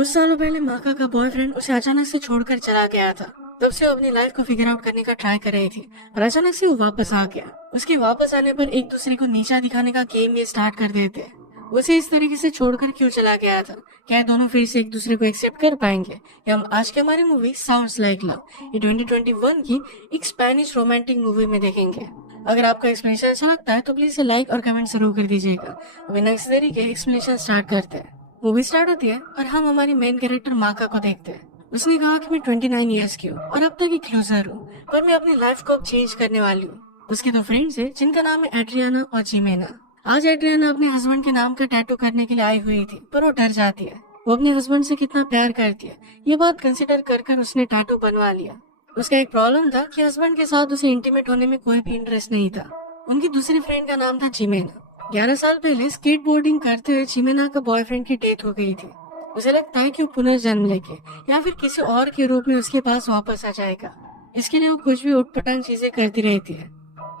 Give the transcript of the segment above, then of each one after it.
कुछ सालों पहले माका का बॉयफ्रेंड उसे अचानक से छोड़कर चला गया था। तब से वो अपनी लाइफ को फिगर आउट करने का ट्राई कर रही थी, पर अचानक से वो वापस आ गया। उसके वापस आने पर एक दूसरे को नीचा दिखाने का गेम ये स्टार्ट कर देते। उसे इस तरीके से छोड़कर क्यों चला गया था? क्या ये दोनों फिर से एक दूसरे को एक्सेप्ट कर पाएंगे? या हम आज की हमारी मूवी साउंड्स लाइक लव ये 2021 की एक स्पेनिश रोमांटिक मूवी में देखेंगे। अगर आपका एक्सप्लेनेशन अच्छा लगता है तो प्लीज इसे लाइक और कमेंट जरूर कर दीजिएगा। बिना किसी तरीके एक्सप्लेनेशन स्टार्ट करते हैं। मूवी स्टार्ट होती है और हम हमारी मेन कैरेक्टर माका को देखते हैं। उसने कहा कि मैं 29 ईयर्स की हूँ और अब तक एक लूजर हूँ, पर मैं अपनी लाइफ को अब चेंज करने वाली हूँ। उसके दो फ्रेंड्स हैं जिनका नाम है एड्रियाना और जिमेना। आज एड्रियाना अपने हस्बैंड के नाम का टैटू करने के लिए आई हुई थी, पर वो डर जाती है। वो अपने हस्बैंड से कितना प्यार करती है ये बात कंसिडर कर उसने टैटू बनवा लिया। उसका एक प्रॉब्लम था कि हस्बैंड के साथ उसे इंटीमेट होने में कोई भी इंटरेस्ट नहीं था। उनकी दूसरी फ्रेंड का नाम था जिमेना। 11 साल पहले स्केट बोर्डिंग करते हुए जिमेना का बॉयफ्रेंड की डेथ हो गई थी। उसे लगता है कि वो पुनर्जन्म लेके या फिर किसी और के रूप में उसके पास वापस आ जाएगा। इसके लिए वो कुछ भी उठपटांग चीजें करती रहती है।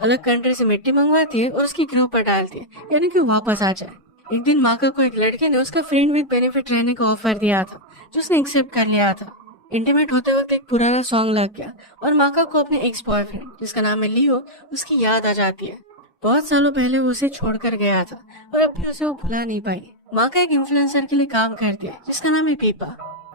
अलग कंट्री से मिट्टी मंगवाती है और उसकी ग्रोह पर डालती है, यानी कि वापस आ जाए। एक दिन माका को एक लड़के ने उसका फ्रेंड विद बेनिफिट रहने का ऑफर दिया था, जो उसने एक्सेप्ट कर लिया था। इंटीमेट होते वक्त एक पुराना सॉन्ग लग गया और माका को अपने एक्स बॉयफ्रेंड, जिसका नाम है लियो, उसकी याद आ जाती है। बहुत सालों पहले वो उसे छोड़कर गया था और अब भी उसे वो भुला नहीं पाई। माका एक इन्फ्लुएंसर के लिए काम करती है जिसका नाम है पीपा।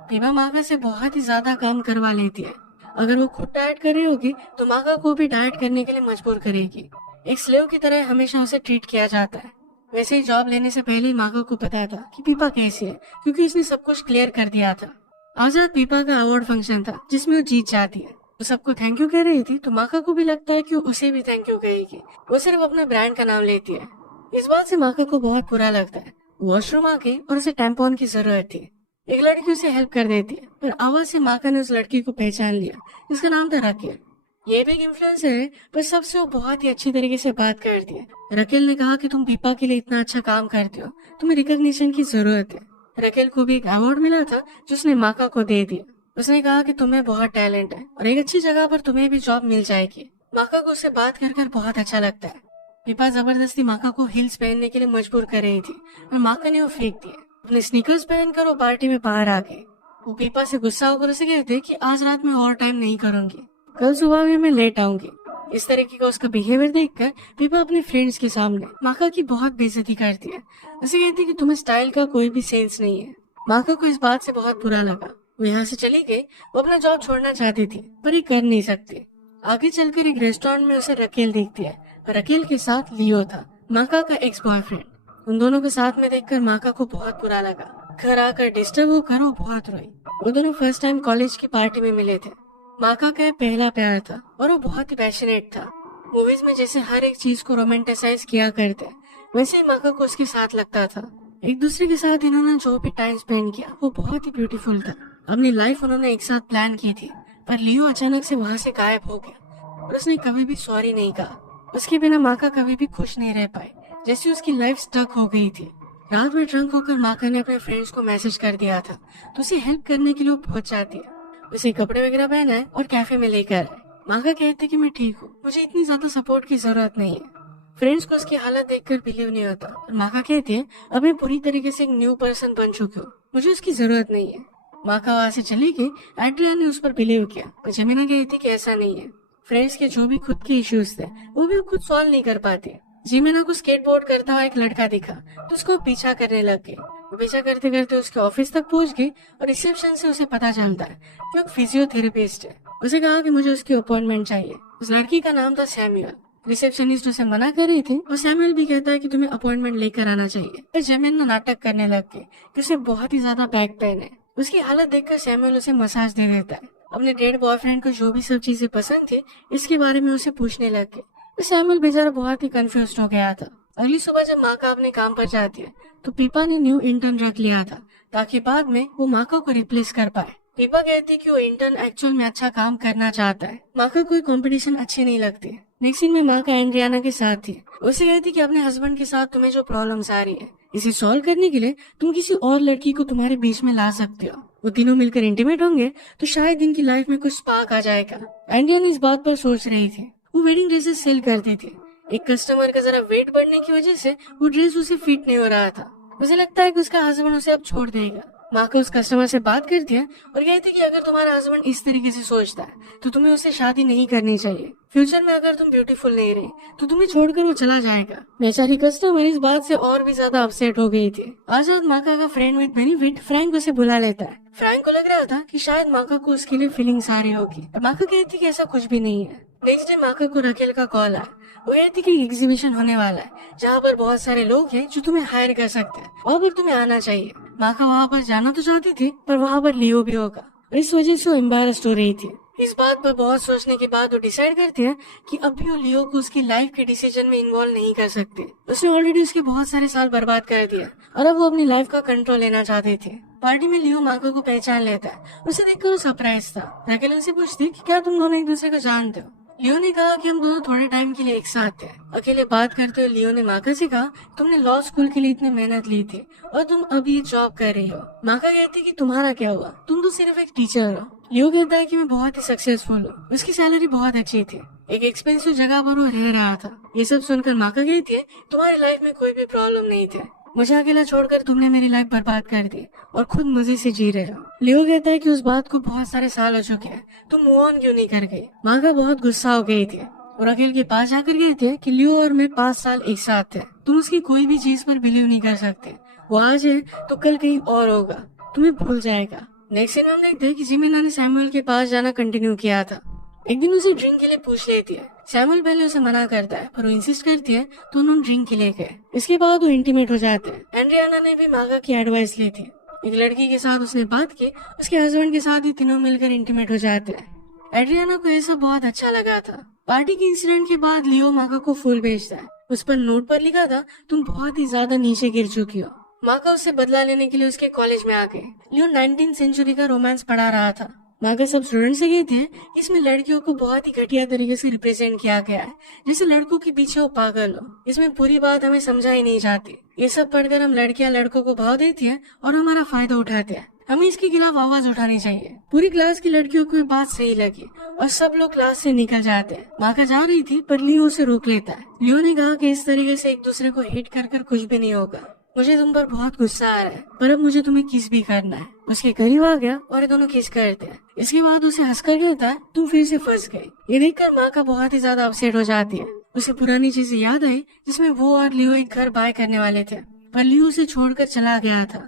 पीपा माका से बहुत ही ज्यादा काम करवा लेती है। अगर वो खुद डाइट कर रही होगी तो माका को भी डाइट करने के लिए मजबूर करेगी। एक स्लेव की तरह हमेशा उसे ट्रीट किया जाता है। वैसे ही जॉब लेने से पहले ही माका को पता था कि पीपा कैसी है, क्योंकि उसने सब कुछ क्लियर कर दिया था। आज रात पीपा का अवार्ड फंक्शन था जिसमें वो जीत जाती है। वो सबको थैंक यू कह रही थी तो माका को भी लगता है कि वो उसे भी थैंक यू कहेगी। वो सिर्फ अपने ब्रांड का नाम लेती है। इस बात से माका को बहुत बुरा लगता है। वॉशरूम आके और उसे टैम्पॉन की जरूरत थी। एक लड़की उसे हेल्प कर देती है, पर आवाज से माका ने उस लड़की को पहचान लिया, जिसका नाम था रकेल। ये भी एक इन्फ्लुएंसर है, पर सबसे वो बहुत ही अच्छी तरीके से बात करती है। रकेल ने कहा कि तुम पीपा के लिए इतना अच्छा काम करती हो, तुम्हें रिकॉग्निशन की जरूरत है। रकेल को भी एक अवार्ड मिला था जो उसने माका को दे दिया। उसने कहा कि तुम्हें बहुत टैलेंट है और एक अच्छी जगह पर तुम्हें भी जॉब मिल जाएगी। माका को उससे बात कर बहुत अच्छा लगता है। पीपा जबरदस्ती माका को हिल्स पहनने के लिए मजबूर कर रही थी और माका ने वो फेंक दिए। अपने स्नीकर्स पहनकर वो पार्टी में बाहर आ गई। वो पीपा से गुस्सा होकर उसे कहते कि आज रात में और टाइम नहीं करूंगी, कल सुबह भी मैं लेट आऊंगी। इस तरीके का उसका बिहेवियर देखकर पीपा अपने फ्रेंड्स के सामने माका की बहुत बेइज्जती करती है। उसे कहती है कि तुम्हें स्टाइल का कोई भी सेंस नहीं है। माका को इस बात से बहुत बुरा लगा। वो यहाँ से चली गई। वो अपना जॉब छोड़ना चाहती थी, पर ये कर नहीं सकती। आगे चलकर एक रेस्टोरेंट में उसे रकेल देखती है। रकेल के साथ लियो था, माका का एक्स बॉयफ्रेंड। उन दोनों के साथ में देखकर माका को बहुत बुरा लगा। घर आकर डिस्टर्ब होकर वो बहुत रोई। वो दोनों फर्स्ट टाइम कॉलेज की पार्टी में मिले थे। माका का पहला प्यार था और वो बहुत ही पैशनेट था। मूवीज में जैसे हर एक चीज को रोमांटिसाइज किया करते, वैसे ही माका को उसके साथ लगता था। एक दूसरे के साथ इन्होंने जो भी टाइम स्पेंड किया वो बहुत ही ब्यूटीफुल था। अपनी लाइफ उन्होंने एक साथ प्लान की थी, पर लियो अचानक से वहाँ से गायब हो गया और उसने कभी भी सॉरी नहीं कहा। उसके बिना माका कभी भी खुश नहीं रह पाई, जैसे उसकी लाइफ स्टक हो गई थी। रात में ड्रंक होकर माका ने अपने फ्रेंड्स को मैसेज कर दिया था, तो उसे हेल्प करने के लिए वो पहुंच जाती है। उसे कपड़े वगैरह पहनाए और कैफे में लेकर आए। माका कहती कि मैं ठीक हूँ, मुझे इतनी ज्यादा सपोर्ट की जरूरत नहीं है। फ्रेंड्स को उसकी हालत देखकर बिलीव नहीं होता और माका कहती है अब मैं पूरी तरीके से एक न्यू पर्सन बन चुकी हूँ, मुझे उसकी जरूरत नहीं है। माका वहाँ से चली गई। एड्रिया ने उस पर बिलीव किया, पर जमीना कहती कि ऐसा नहीं है। फ्रेंड्स के जो भी खुद के इश्यूज थे वो भी खुद सॉल्व नहीं कर पाते। जिमेना को स्केटबोर्ड करता हुआ एक लड़का दिखा तो उसको पीछा करने लग गई। वो पीछा करते करते उसके ऑफिस तक पहुंच गई और रिसेप्शन से उसे पता चलता है कि वो एक फिजियोथेरेपिस्ट है। उसे कहा कि मुझे उसकी अपॉइंटमेंट चाहिए। उस लड़की का नाम था सैमुअल। रिसेप्शनिस्ट उसे मना कर रही थी और सैमुअल भी कहता है कि तुम्हें अपॉइंटमेंट लेकर आना चाहिए। पर जिमेना नाटक करने लग गई कि उसे बहुत ही ज्यादा बैक पेन है। उसकी हालत देखकर सैमुअल उसे मसाज दे देता है। अपने डेड बॉयफ्रेंड को जो भी सब चीजें पसंद थी इसके बारे में उसे पूछने लग गए। सैमुअल बेचारा बहुत ही कंफ्यूज हो गया था। अगली सुबह जब माका अपने काम पर जाती है तो पीपा ने न्यू इंटर्न रख लिया था ताकि बाद में वो माका को रिप्लेस कर पाए। पीपा कहती कि वो इंटर्न एक्चुअल में अच्छा काम करना चाहता है। माका कोई कंपटीशन अच्छी नहीं लगती। नेक्स्ट सीन में माका एंड्रियाना के साथ थी। उसे कहती कि अपने हस्बैंड के साथ तुम्हें जो प्रॉब्लम्स आ रही है इसे सॉल्व करने के लिए तुम किसी और लड़की को तुम्हारे बीच में ला सकते हो। वो तीनों मिलकर इंटीमेट होंगे तो शायद इनकी लाइफ में कुछ स्पार्क आ जाएगा। एंड्रियाना इस बात पर सोच रही थी। वो वेडिंग ड्रेसेस सेल करती थी। एक कस्टमर का जरा वेट बढ़ने की वजह से वो ड्रेस उसे फिट नहीं हो रहा था। उसे लगता है कि उसका हस्बैंड उसे अब छोड़ देगा। माका उस कस्टमर से बात करती है और कहती है कि अगर तुम्हारा हस्बैंड इस तरीके से सोचता है तो तुम्हें उससे शादी नहीं करनी चाहिए। फ्यूचर में अगर तुम ब्यूटीफुल नहीं रही तो तुम्हें छोड़कर वो चला जाएगा। बेचारी कस्टमर इस बात से और भी ज्यादा अपसेट हो गई थी। आजाद माका का फ्रेंड विद बेनिफिट फ्रैंक उसे बुला लेता है। फ्रैंक को लग रहा था कि शायद माका को उसके लिए फीलिंग्स आ रही होगी। माका कहती कि ऐसा कुछ भी नहीं है। नेक्स्ट डे माका को रकेल का कॉल आया। वो कहती कि एग्जीबिशन होने वाला है जहाँ पर बहुत सारे लोग हैं जो तुम्हें हायर कर सकते हैं, वहाँ पर तुम्हें आना चाहिए। माका वहाँ पर जाना तो चाहती थी पर वहाँ पर लियो भी होगा, इस वजह से वो एम्बैरेस्ड हो रही थी। इस बात पर बहुत सोचने के बाद वो डिसाइड करते हैं कि अब भी वो लियो को उसकी लाइफ के डिसीजन में इन्वॉल्व नहीं कर सकते। उसने ऑलरेडी उसके बहुत सारे साल बर्बाद कर दिया और अब वो अपनी लाइफ का कंट्रोल लेना चाहते थे। पार्टी में लियो माका को पहचान लेता है। उसे देखकर वो सरप्राइज था। रकेल उनसे पूछती कि क्या तुम दोनों एक दूसरे को जानते हो। लियो ने कहा कि हम दोनों थोड़े टाइम के लिए एक साथ थे। अकेले बात करते हुए लियो ने माका से कहा तुमने लॉ स्कूल के लिए इतनी मेहनत ली थी और तुम अभी जॉब कर रही हो। माका कहती कि तुम्हारा क्या हुआ, तुम तो सिर्फ एक टीचर हो। लियो कहता है कि मैं बहुत ही सक्सेसफुल हूँ। उसकी सैलरी बहुत अच्छी थी, एक एक्सपेंसिव जगह पर वो रह रहा था। ये सब सुनकर माका कहती है तुम्हारी लाइफ में कोई भी प्रॉब्लम नहीं थी, मुझे अकेला छोड़कर तुमने मेरी लाइफ बर्बाद कर दी और खुद मजे से जी रहे हो। लियो कहता है कि उस बात को बहुत सारे साल हो चुके हैं, तुम मूव ऑन क्यों नहीं कर गई। माका बहुत गुस्सा हो गई थी और अकेल के पास जाकर गए थे कि लियो और मैं 5 साल एक साथ थे। तुम उसकी कोई भी चीज पर बिलीव नहीं कर सकते। वो आज है तो कल कहीं और होगा, तुम्हें भूल जाएगा। नेक्स्ट दिन हम देखते हैं कि जिमिना ने सैमुअल के पास जाना कंटिन्यू किया था। एक दिन उसे ड्रिंक के लिए पूछ लेती है। सैमुअल पहले उसे मना करता है पर वो इंसिस्ट करती है तो उन्होंने ड्रिंक के लिए गए। इसके बाद वो इंटीमेट हो जाते हैं। एंड्रियाना ने भी माका की एडवाइस ली थी। एक लड़की के साथ उसने बात की, उसके हस्बैंड के साथ ही तीनों मिलकर इंटीमेट हो जाते हैं। एड्रियाना को ये सब बहुत अच्छा लगा था। पार्टी के इंसिडेंट के बाद लियो माका को फूल भेजता है। उस पर नोट पर लिखा था तुम बहुत ही ज्यादा नीचे गिर चुकी हो। माका उससे बदला लेने के लिए उसके कॉलेज में आ गए। लियो 19वीं सेंचुरी का रोमांस पढ़ा रहा था। माका सब स्टूडेंट से कहते हैं इसमें लड़कियों को बहुत ही घटिया तरीके से रिप्रेजेंट किया गया है, जैसे लड़कों के पीछे वो पागल हो। इसमें पूरी बात हमें समझाई नहीं जाती। ये सब पढ़कर हम लड़कियां लड़कों को भाव देती हैं और हमारा फायदा उठाते हैं। हमें इसके खिलाफ आवाज उठानी चाहिए। पूरी क्लास की लड़कियों को ये बात सही लगी और सब लोग क्लास से निकल जाते हैं। माका जा रही थी पर लियो उसे रोक लेता है। लियो ने कहा कि इस तरीके से एक दूसरे को हिट कर कुछ भी नहीं होगा। मुझे तुम पर बहुत गुस्सा आ रहा है पर अब मुझे तुम्हें किस भी करना है। उसके करीब आ गया और ये दोनों किस करते हैं। इसके बाद उसे हंसकर कहता है तुम फिर से फंस गई। ये देखकर माका बहुत ही ज्यादा अपसेट हो जाती है। उसे पुरानी चीजें याद आई जिसमें वो और लियो एक घर बाय करने वाले थे पर लियो उसे छोड़कर चला गया था।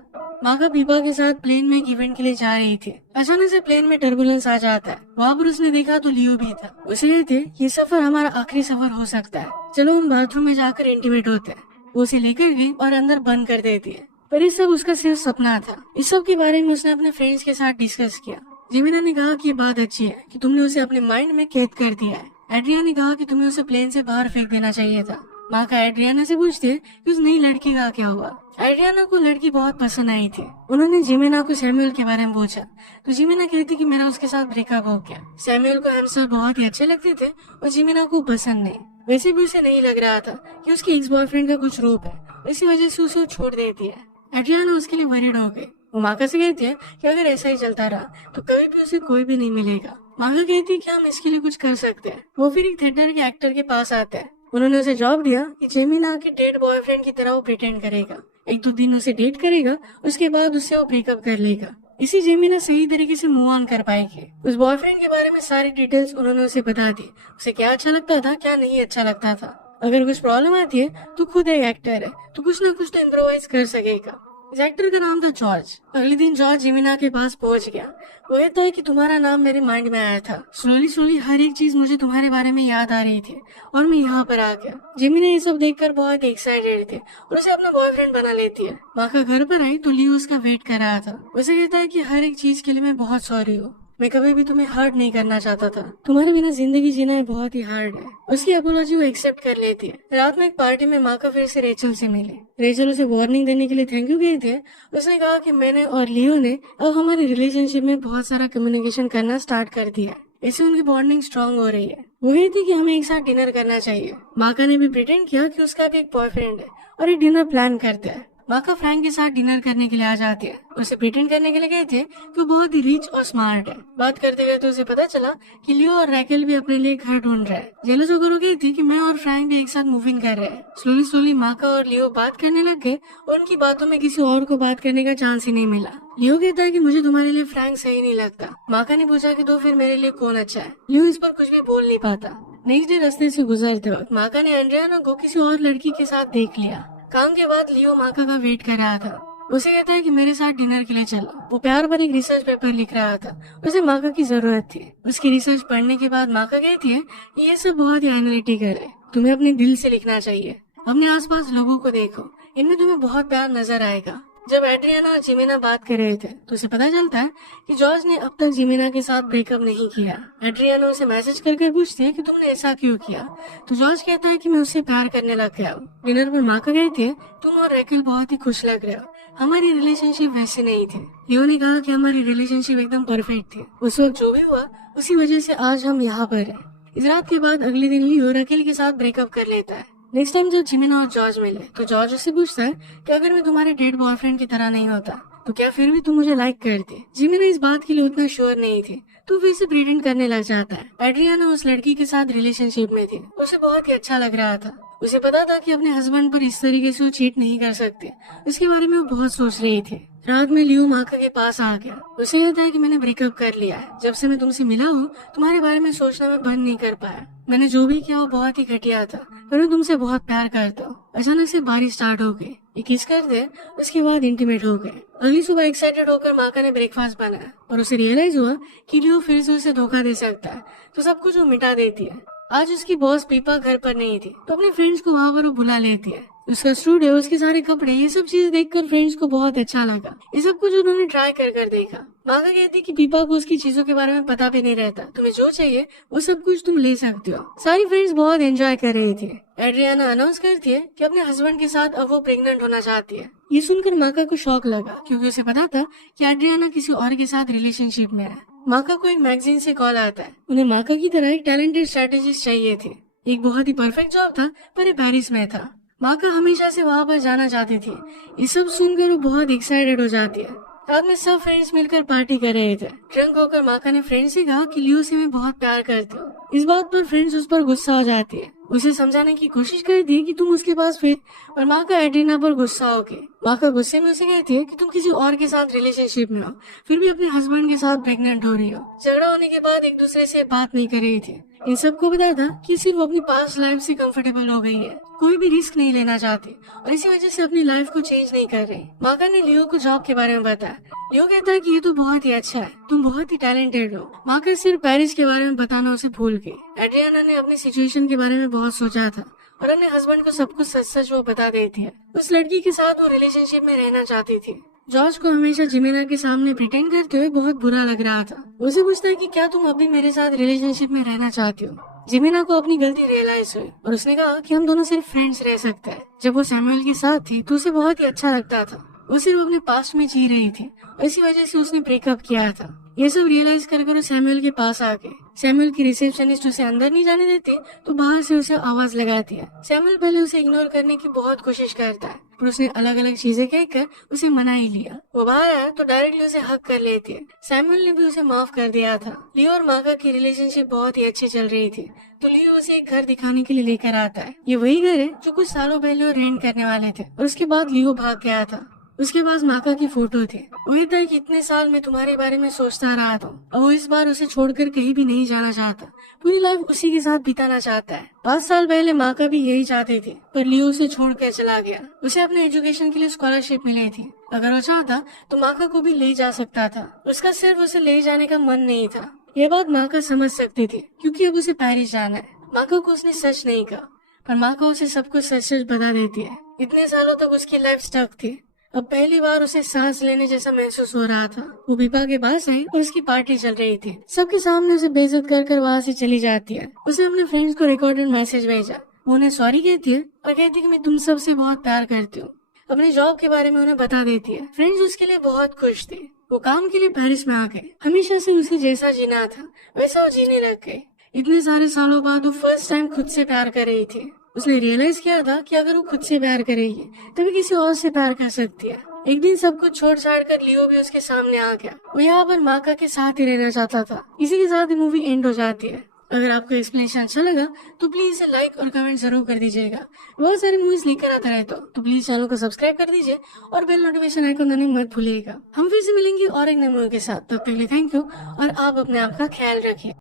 माका पीपा के साथ प्लेन में एक इवेंट के लिए जा रही थी। अचानक से प्लेन में टर्बुलेंस आ जाता है। वहाँ पर उसने देखा तो लियो भी था। उसे कहते ये सफर हमारा आखिरी सफर हो सकता है, चलो हम बाथरूम में जाकर इंटीमेट होते हैं। वो उसे लेकर गई और अंदर बंद कर देती है। पर ये सब उसका सिर्फ सपना था। इस सब के बारे में उसने अपने फ्रेंड्स के साथ डिस्कस किया। जिमिना ने कहा कि ये बात अच्छी है कि तुमने उसे अपने माइंड में कैद कर दिया है। एड्रिया ने कहा कि तुम्हें उसे प्लेन से बाहर फेंक देना चाहिए था। माका एड्रियाना से पूछती है कि उस नई लड़की का क्या हुआ। एड्रियाना को लड़की बहुत पसंद आई थी। उन्होंने जिमिना को सैमुअल के बारे में पूछा तो जिमिना कहती कि मेरा उसके साथ ब्रेकअप हो गया। सैमुअल को हैमस्टर बहुत ही अच्छे लगते थे और जिमिना को पसंद नहीं। वैसे भी उसे नहीं लग रहा था कि उसके एक्स बॉयफ्रेंड का कुछ रूप है, इसी वजह से उसे छोड़ देती है। एड्रियाना उसके लिए वरीड हो गई। वो माका से कहती है कि अगर ऐसा ही चलता रहा तो कभी भी उसे कोई भी नहीं मिलेगा। माका कहती है कि हम इसके लिए कुछ कर सकते हैं। वो फिर एक थिएटर के एक्टर के पास आता है। उन्होंने उसे जॉब दिया कि जेमिना के डेड बॉयफ्रेंड की तरह वो प्रिटेंड करेगा। 1-2 दिन उसे डेट करेगा, उसके बाद उससे वो ब्रेकअप कर लेगा। इसी जेमिना सही तरीके से मूव ऑन कर पाएगी। उस बॉयफ्रेंड के बारे में सारी डिटेल्स उन्होंने उसे बता दी। उसे क्या अच्छा लगता था, क्या नहीं अच्छा लगता था। अगर कुछ प्रॉब्लम आती है तो खुद एक एक्टर है तो कुछ ना कुछ तो इम्प्रोवाइज कर सकेगा। इस एक्टर का नाम था जॉर्ज। अगले दिन जॉर्ज जिमिना के पास पहुंच गया। वो कहता है कि तुम्हारा नाम मेरे माइंड में आया था। स्लोली हर एक चीज मुझे तुम्हारे बारे में याद आ रही थी और मैं यहाँ पर आ गया। जिमिना ये सब देखकर बहुत एक्साइटेड थे और उसे अपना बॉयफ्रेंड बना लेती है। माका घर पर आई तो लियो उसका वेट कर रहा था। उसे कहता है कि हर एक चीज के लिए मैं बहुत सॉरी हूँ। मैं कभी भी तुम्हें हर्ट नहीं करना चाहता था। तुम्हारे बिना जिंदगी जीना बहुत ही हार्ड है। उसकी अपोलॉजी वो एक्सेप्ट कर लेती है। रात में एक पार्टी में माका फिर से रेचल से मिली। रेचल उसे वार्निंग देने के लिए थैंक यू कही थी। उसने कहा कि मैंने और लियो ने अब हमारे रिलेशनशिप में बहुत सारा कम्युनिकेशन करना स्टार्ट कर दिया है। इससे उनकी बॉन्डिंग स्ट्रांग हो रही है। वो कहती कि हमें एक साथ डिनर करना चाहिए। माका ने भी प्रिटेंड किया कि उसका भी एक बॉयफ्रेंड है और एक डिनर प्लान करते हैं। माका फ्रैंक के साथ डिनर करने के लिए आ जाती है। उसे प्रिटेंड करने के लिए गए थे कि वो बहुत ही रिच और स्मार्ट है। बात करते गए तो उसे पता चला कि लियो और रैकेल भी अपने लिए घर ढूंढ रहे हैं। जेलस होकर वो गई थी कि मैं और फ्रैंक भी एक साथ मूविंग कर रहे हैं। स्लोली स्लोली माका और लियो बात करने लग गए और उनकी बातों में किसी और को बात करने का चांस ही नहीं मिला। लियो कहता है कि मुझे तुम्हारे लिए फ्रैंक सही नहीं लगता। माका ने पूछा कि तो फिर मेरे लिए कौन अच्छा है। लियो इस पर कुछ भी बोल नहीं पाता। नेक्स्ट डे रास्ते से गुजरते वक्त माका ने एंड्रियाना को किसी और लड़की के साथ देख लिया। काम के बाद लियो माका का वेट कर रहा था। उसे कहता है कि मेरे साथ डिनर के लिए चलो। वो प्यार पर एक रिसर्च पेपर लिख रहा था। उसे माका की जरूरत थी। उसकी रिसर्च पढ़ने के बाद माका कहती है कि ये सब बहुत ही एनालिटिकल है, तुम्हें अपने दिल से लिखना चाहिए। अपने आसपास लोगों को देखो, इनमें तुम्हें बहुत प्यार नजर आएगा। जब एड्रियाना और जिमेना बात कर रहे थे तो उसे पता चलता है कि जॉर्ज ने अब तक जिमेना के साथ ब्रेकअप नहीं किया। एड्रियाना उसे मैसेज कर पूछती है कि तुमने ऐसा क्यों किया, तो जॉर्ज कहता है कि मैं उससे प्यार करने लग गया हूँ। डिनर पर माका कहती है तुम और रैकेल बहुत ही खुश लग रहे हो, हमारी रिलेशनशिप वैसी नहीं थी। लियो ने कहा कि हमारी रिलेशनशिप एकदम परफेक्ट थी। उस वक्त जो भी हुआ उसी वजह से आज हम यहाँ पर हैं। इस रात के बाद अगले दिन लियो रैकेल के साथ ब्रेकअप कर लेता है। नेक्स्ट टाइम जब जिमेना और जॉर्ज मिले तो जॉर्ज उससे पूछता है कि अगर मैं तुम्हारे डेड बॉयफ्रेंड की तरह नहीं होता तो क्या फिर भी तुम मुझे लाइक करते। जिमेना इस बात के लिए उतना श्योर नहीं थी तो फिर से प्रिटेंड करने लग जाता है। एड्रियाना उस लड़की के साथ रिलेशनशिप में थी। उसे बहुत ही अच्छा लग रहा था। उसे पता था कि अपने हस्बैंड पर इस तरीके से वो चीट नहीं कर सकते। इसके बारे में वो बहुत सोच रही थी। रात में लियो माका के पास आ गया। उसे कहता है कि मैंने ब्रेकअप कर लिया है। जब से मैं तुमसे मिला हूँ तुम्हारे बारे में सोचना मैं बंद नहीं कर पाया। मैंने जो भी किया वो बहुत ही घटिया था, पर मैं तुमसे बहुत प्यार करता हूँ। अचानक से बारिश स्टार्ट हो गई। ये किस करते उसके बाद इंटीमेट हो गए। अगली सुबह एक्साइटेड होकर माका ने ब्रेकफास्ट बनाया और उसे रियलाइज हुआ कि लियो फिर से उसे धोखा दे सकता है, तो सब कुछ वो मिटा देती है। आज उसकी बॉस पीपा घर पर नहीं थी तो अपने फ्रेंड्स को वहाँ पर वो बुला लेती है। उसका स्टूडियो, उसके सारे कपड़े, ये सब चीज देखकर फ्रेंड्स को बहुत अच्छा लगा। ये सब कुछ उन्होंने ट्राई कर देखा। माका कहती कि पीपा को उसकी चीजों के बारे में पता भी नहीं रहता, तुम्हें जो चाहिए वो सब कुछ तुम ले सकते हो। सारी फ्रेंड्स बहुत एंजॉय कर रही थी। एड्रियाना अनाउंस करती है कि अपने हस्बैंड के साथ अब वो प्रेग्नेंट होना चाहती है। ये सुनकर माका को शॉक लगा क्योंकि उसे पता था कि एड्रियाना किसी और के साथ रिलेशनशिप में है। माका को एक मैगजीन से कॉल आता है। उन्हें माका की तरह एक टैलेंटेड स्ट्रेटेजिस्ट चाहिए थी। एक बहुत ही परफेक्ट जॉब था पर ये पेरिस में था। माका हमेशा से वहाँ पर जाना चाहती थी। ये सब सुनकर वो बहुत एक्साइटेड हो जाती है। रात में सब फ्रेंड्स मिलकर पार्टी कर रहे थे। ड्रंक होकर माका ने फ्रेंड से कहा कि लियो से मैं बहुत प्यार करती हूँ। इस बात पर फ्रेंड्स उस पर गुस्सा हो जाती है। उसे समझाने की कोशिश करती है कि तुम उसके पास फिर, और माका एड्रियाना पर गुस्सा हो गई। माका गुस्से में उसे कहती है कि तुम किसी और के साथ रिलेशनशिप में हो, फिर भी अपने हस्बैंड के साथ प्रेग्नेंट हो रही हो। झगड़ा होने के बाद एक दूसरे से बात नहीं कर रही थी। इन सबको पता था कि सिर्फ अपनी पास्ट लाइफ से कंफर्टेबल हो गई है, कोई भी रिस्क नहीं लेना चाहती और इसी वजह से अपनी लाइफ को चेंज नहीं कर रही। माका ने लियो को जॉब के बारे में बताया। लियो कहता है कि ये तो बहुत ही अच्छा है, तुम बहुत ही टैलेंटेड हो। माका सिर्फ पेरिस के बारे में बताना उसे भूल गई। एड्रियाना ने अपनी सिचुएशन के बारे में बहुत सोचा था और अपने हस्बैंड को सब कुछ सच सच वो बता देती है। उस लड़की के साथ वो रिलेशनशिप में रहना चाहती थी। जॉर्ज को हमेशा जिमेना के सामने प्रिटेंड करते हुए बहुत बुरा लग रहा था। उसे पूछता है कि क्या तुम अभी मेरे साथ रिलेशनशिप में रहना चाहती हो। जिमेना को अपनी गलती रियलाइज हुई और उसने कहा कि हम दोनों सिर्फ फ्रेंड्स रह सकते हैं। जब वो सैमुअल के साथ थी तो उसे बहुत ही अच्छा लगता था। वो सिर्फ अपने पास्ट में जी रही थी और इसी वजह से उसने ब्रेकअप किया था। ये सब रियलाइज कर वो सैमुअल के पास आ गए। सैमुअल की रिसेप्शनिस्ट उसे अंदर नहीं जाने देती तो बाहर से उसे आवाज लगाती है। सैमुअल पहले उसे इग्नोर करने की बहुत कोशिश करता है पर उसने अलग अलग चीजें कहकर उसे मना ही लिया। वो बाहर आया तो डायरेक्टली उसे हक कर लेती है। सैमुअल ने भी उसे माफ कर दिया था। लियो और माका की रिलेशनशिप बहुत ही अच्छी चल रही थी तो लियो उसे एक घर दिखाने के लिए लेकर आता है। ये वही घर है जो कुछ सालों पहले वो रेंट करने वाले थे और उसके बाद लियो भाग गया था। उसके पास माका की फोटो थी। वही था कि इतने साल में तुम्हारे बारे में सोचता रहा था और वो इस बार उसे छोड़कर कहीं भी नहीं जाना चाहता, पूरी लाइफ उसी के साथ बिताना चाहता है। 5 साल पहले माका भी यही चाहते थे पर लियो उसे छोड़कर चला गया। उसे अपने एजुकेशन के लिए स्कॉलरशिप मिली थी। अगर वो चाहता तो माका को भी ले जा सकता था। उसका सिर्फ उसे ले जाने का मन नहीं था। ये बात माका समझ सकती थी क्योंकि अब उसे पेरिस जाना है। माका को उसने सच नहीं कहा पर माका उसे सब कुछ सच सच बता देती है। इतने सालों तक उसकी लाइफ स्टक थी। अब पहली बार उसे सांस लेने जैसा महसूस हो रहा था। वो पीपा के पास आई और उसकी पार्टी चल रही थी। सबके सामने उसे बेइज्जत कर वहाँ से चली जाती है। उसे अपने फ्रेंड्स को रिकॉर्डेड मैसेज भेजा। वो उन्हें सॉरी कहती है और कहती है कि मैं तुम सबसे बहुत प्यार करती हूँ। अपने जॉब के बारे में उन्हें बता देती है। फ्रेंड्स उसके लिए बहुत खुश थे। वो काम के लिए पेरिस में आ गए। हमेशा से उसे जैसा जीना था वैसा वो जीने लग गए। इतने सारे सालों बाद वो फर्स्ट टाइम खुद से प्यार कर रही थी। उसने रियलाइज किया था कि अगर वो खुद से प्यार करेगी तभी किसी और से प्यार कर सकती है। एक दिन सब कुछ छोड़ छाड़ कर लियो भी उसके सामने आ गया। वो यहाँ पर माका के साथ ही रहना चाहता था। इसी के साथ ही मूवी एंड हो जाती है। अगर आपको एक्सप्लेनेशन अच्छा लगा तो प्लीज इसे लाइक और कमेंट जरूर कर दीजिएगा। बहुत सारी मूवीज लेकर आता रहे तो प्लीज चैनल को सब्सक्राइब कर दीजिए और बेल नोटिफिकेशन आइकन दबाना मत भूलिएगा। हम फिर से मिलेंगे और एक नए मूवी के साथ। तब तक के लिए थैंक यू और आप अपने आप का ख्याल रखिए।